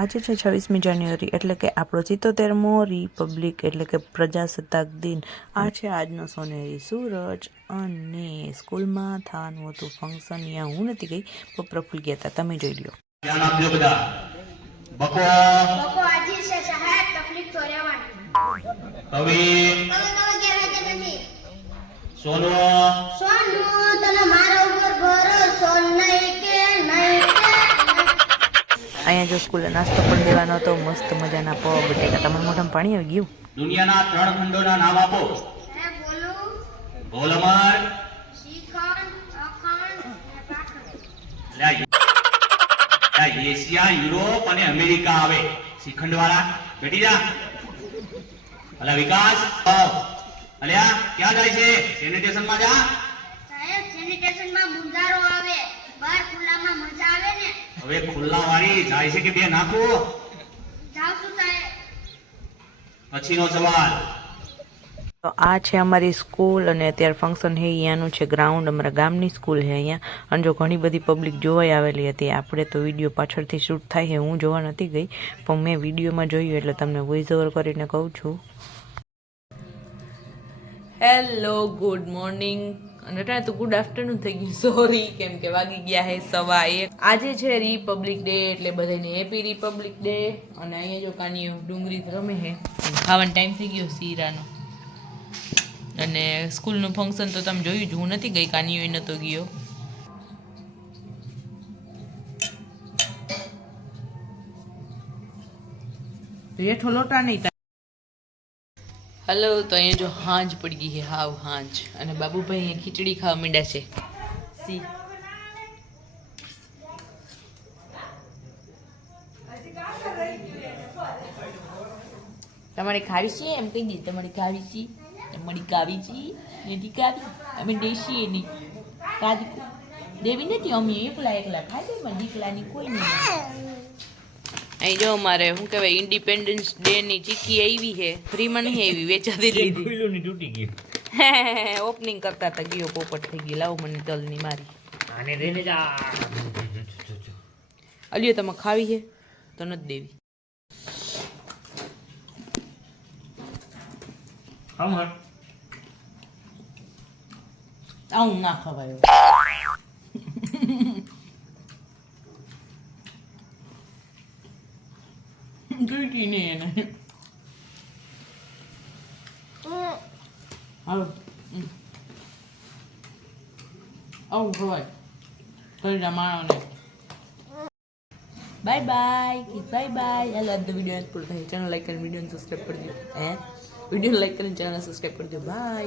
આજે છે 26મી જાન્યુઆરી એટલે કે આપણો 77મો રિપબ્લિક એટલે કે પ્રજાસત્તાક દિન। આ છે આજનો સોનેરી સૂરજ અને સ્કૂલમાં થવાનું હતું ફંક્શન। અહીંયા હું નથી ગઈ પણ પ્રફુલ ગયા હતા, તમે જોઈ લો। ધ્યાન આપજો બધા। બકો બકો આજે છે સાહેબ તકલીફ તો રહેવાની। કવિ તમે ગેરહાજર નથી। સોનો સોનુ તને મારા ઉપર ભરોસો નહીં કે નહીં કે અહીંયા જો સ્કૂલે નાસ્તો પણ દેવાનો હતો, મસ્ત મજાના પૌવા બટેકા। તમારા મોઢામાં પાણી આવી ગયું? દુનિયાના 3 ખંડોના નામ આપો। સાહેબ બોલું બોલ અમર। શ્રીખંડ અખંડ અને પાખંડ। એશિયા, યુરોપ અને અમેરિકા આવે। શ્રીખંડ વાળા બેઠી જા। અલા વિકાસ અલ્યા ક્યાં જાય છે? સેનિટેશન માં જા। સાહેબ સેનિટેશન માં મુંજારો આવે, બહાર ખુલ્લામાં મજા આવે ને। હવે ખુલ્લા વાળી જાય છે કે બે નાખો? જાવ છું સાહેબ। પછીનો સવાલ। તો આ છે અમારી સ્કૂલ અને અત્યારે ફંક્શન છે અહીંયાનું છે ગ્રાઉન્ડ। અમારા ગામની સ્કૂલ છે અહીંયા અને જો ઘણી બધી પબ્લિક જોવાઈ આવેલી હતી। આપણે તો વિડીયો પાછળથી શૂટ થાય છે, હું જોવા નથી ગઈ પણ મેં વિડીયોમાં જોયું એટલે તમને વોઇસ ઓવર કરીને કહું છું। હેલો, ગુડ મોર્નિંગ અને અત્યારે તો ગુડ આફ્ટરનૂન થઈ ગયું, સોરી, કેમ કે વાગી ગયા છે 1:15। આજે છે રિપબ્લિક ડે એટલે બધાને હેપી રિપબ્લિક ડે। અને અહીંયા જો કાનીઓ ડુંગળી રમે છે, ખાવાનો ટાઈમ થઈ ગયો શીરાનો। અને સ્કૂલનું ફંક્શન તો તમે જોયું જ, હું નથી ગઈ, કાનીઓ નહોતો ગયો। રેઠો લોટા નહીં। હલો, તો અહીંયા જો હાંજ પડી ગઈ છે, હાવ હાંજ। અને બાબુભાઈ અહીંયા ખીચડી ખાવા માંડ્યા છે। સી તમારે ખાવી છે? એમ કહી દીધી તમારે ખાવી છે? તમારી કાવી છે? નથી કાવી? અમે દેશીએ નહીં કાવી દેવી નથી, અમે એકલા ખાઈ દે, પણ દીકલાની કોઈ નહીં। અહીં જો અમારે શું કહેવાય ઇન્ડિપેન્ડન્સ ડે ની ચીક્કી આવી છે, ફ્રીમાં નહીં આવી, વેચાતી લીધી। તૂટી ગયું। ઓપનિંગ કરતા હતા, ગયો પોપટ થઈ ગઈ। લાવો મને તલની મારી આને રેને જા। અલ્યો તમે ખાવી છે તો નથી દેવી। અમર આવું ના ખવાય। તૂટી નહીં એને હાલો આવું ખવાય કરી જા માણોને। Bye bye, bye bye. હાલો આજનો વિડીયો પૂરો થાય। ચેનલ લાઈક કરીને વિડીયોને સબસ્ક્રાઈબ કરજો। વિડીયો લાઈક કરીને ચેનલ સબસ્ક્રાઈબ કરજો। બાય।